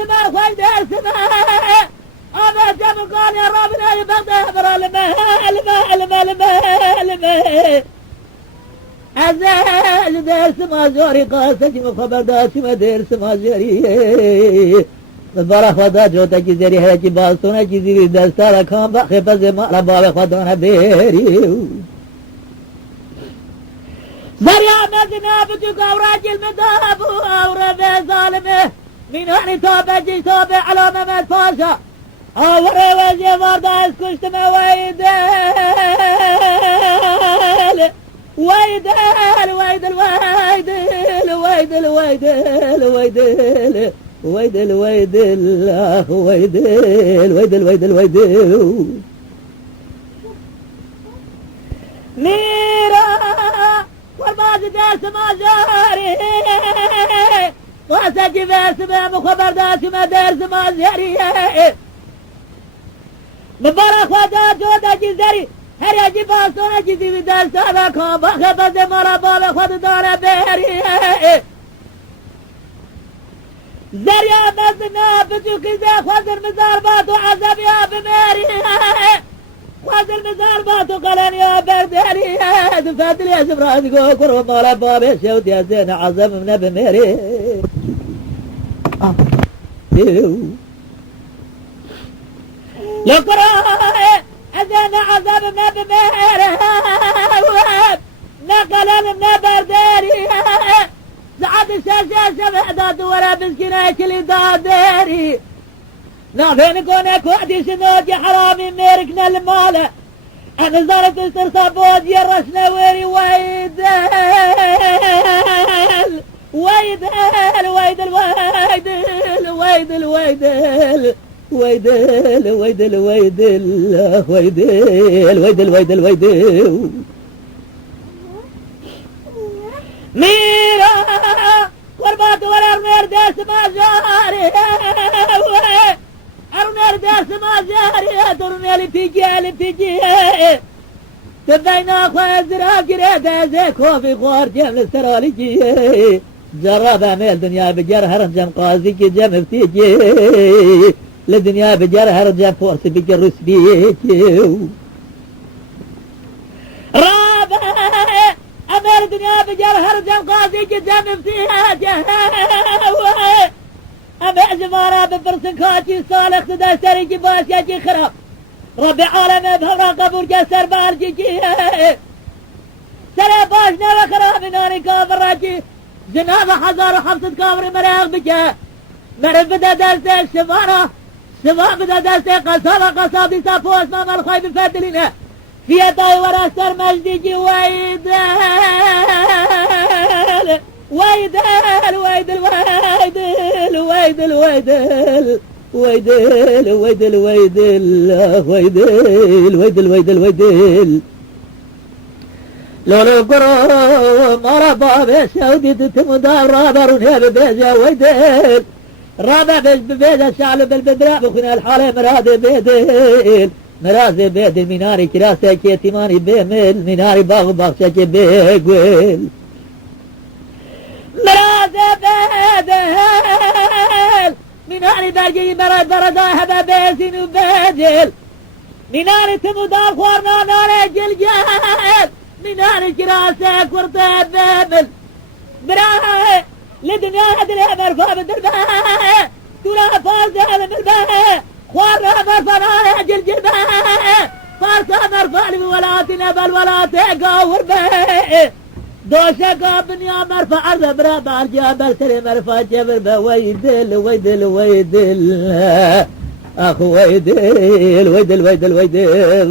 سما خوي دير سما أنا جاب قال يا ربنا يبقى برا الماء أزال دير سما زوري قاسة مخبر داس ما دير سما زوري برا خدا جوتا کی زری ہے کی بات سونا کی زری دستار کام بخ بز مارا باب خدا نہ بیری زريا مزنا بتك اوراج المذهب اورد ظالمه من هني توبه جي توبه على ممت فاشا اوري وزي مرضى اسكشت ما ويدل ويدل ويدل ويدل ويدل ويدل ويدل ويدل اخ ويدل ويدل ويدل ويدل ميرا والباز داس ما زاري واسجي بس ما مخبر داس ما درس ما زاري مبارك خدا جودا جزري هر يجي باسونا جزي بدرس هذا كان بخبز مرا باب خد دار بهري زريا مزنا بجوك زي خذ المزار باتو عذاب يا بميري خذ المزار باتو قلن يا برداري دفات لي سفرات قرب مالا بابي شوت يا زين عذاب من بميري لقرا زين عذاب من بميري نقلن من برداري سعد الشاشة بعداد ورا مسكينة كل دادري نافين كونك وعدي شنود يا حرامي ميركنا المالة انا زارت استرصابود يرشنا ويري ويدل ويدل ويدل ويدل ويدل ويدل ويدل ويدل ويدل ويدل ويدل ويدل ويدل ميرا قربات ولا ارمير داس ما جاري ارمير داس ما جاري ترمي اللي تيجي تبينا خويا زرا قريدا زي كوفي غور جيم الاستراليجي جرب اعمل دنيا بجر هرجم قاضي كي جم بتيجي للدنيا بجر هرجم فورس بجر روسبيجي رابع أمر دنيا بجر هرجم قاضي جم فيها جهوة أمر زمارة بفرسن كاتي صالح تدا سريجي باسيا جي خراب ربي عالم بهورا قبور جسر بارجي جي سرى باشنا وخراب ناري كافر راجي جناب حزار وحفظة كافر مريغ بجا مرد بدا درسك سمارة سما بدا درسك قصابي سافوس ماما الخايب فادلينه في طاي ورا سر مجدي ويدل ويدل ويدل ويدل ويدل ويدل ويدل ويدل ويدل ويدل ويدل ويدل لولو قرو مرا بابي سعودي تتمدار رابر ونهب بيزا ويدل رابع بيزا شعل بالبدراء بخنا الحالة مراد بيدل مرازي بيد المناري كراسة كيتماني بيمل مناري باغ باغشة بيقول مرازي بيدل مناري باقي مراد بردا هبا بيزين وبيدل مناري تمدار خوارنا ناري جلجال مناري كراسة كورتا بيمل براي لدنيا هدري مرفا بدربا تورا فازة المربا خوارنا مرفنا جلجبا فارسا مرفا لولاتنا بالولات قاور بي دوشا قابنيا مرفا عرض برابع الجبل تري مرفا جبر ويدل ويدل ويدل اخو ويدل ويدل ويدل ويدل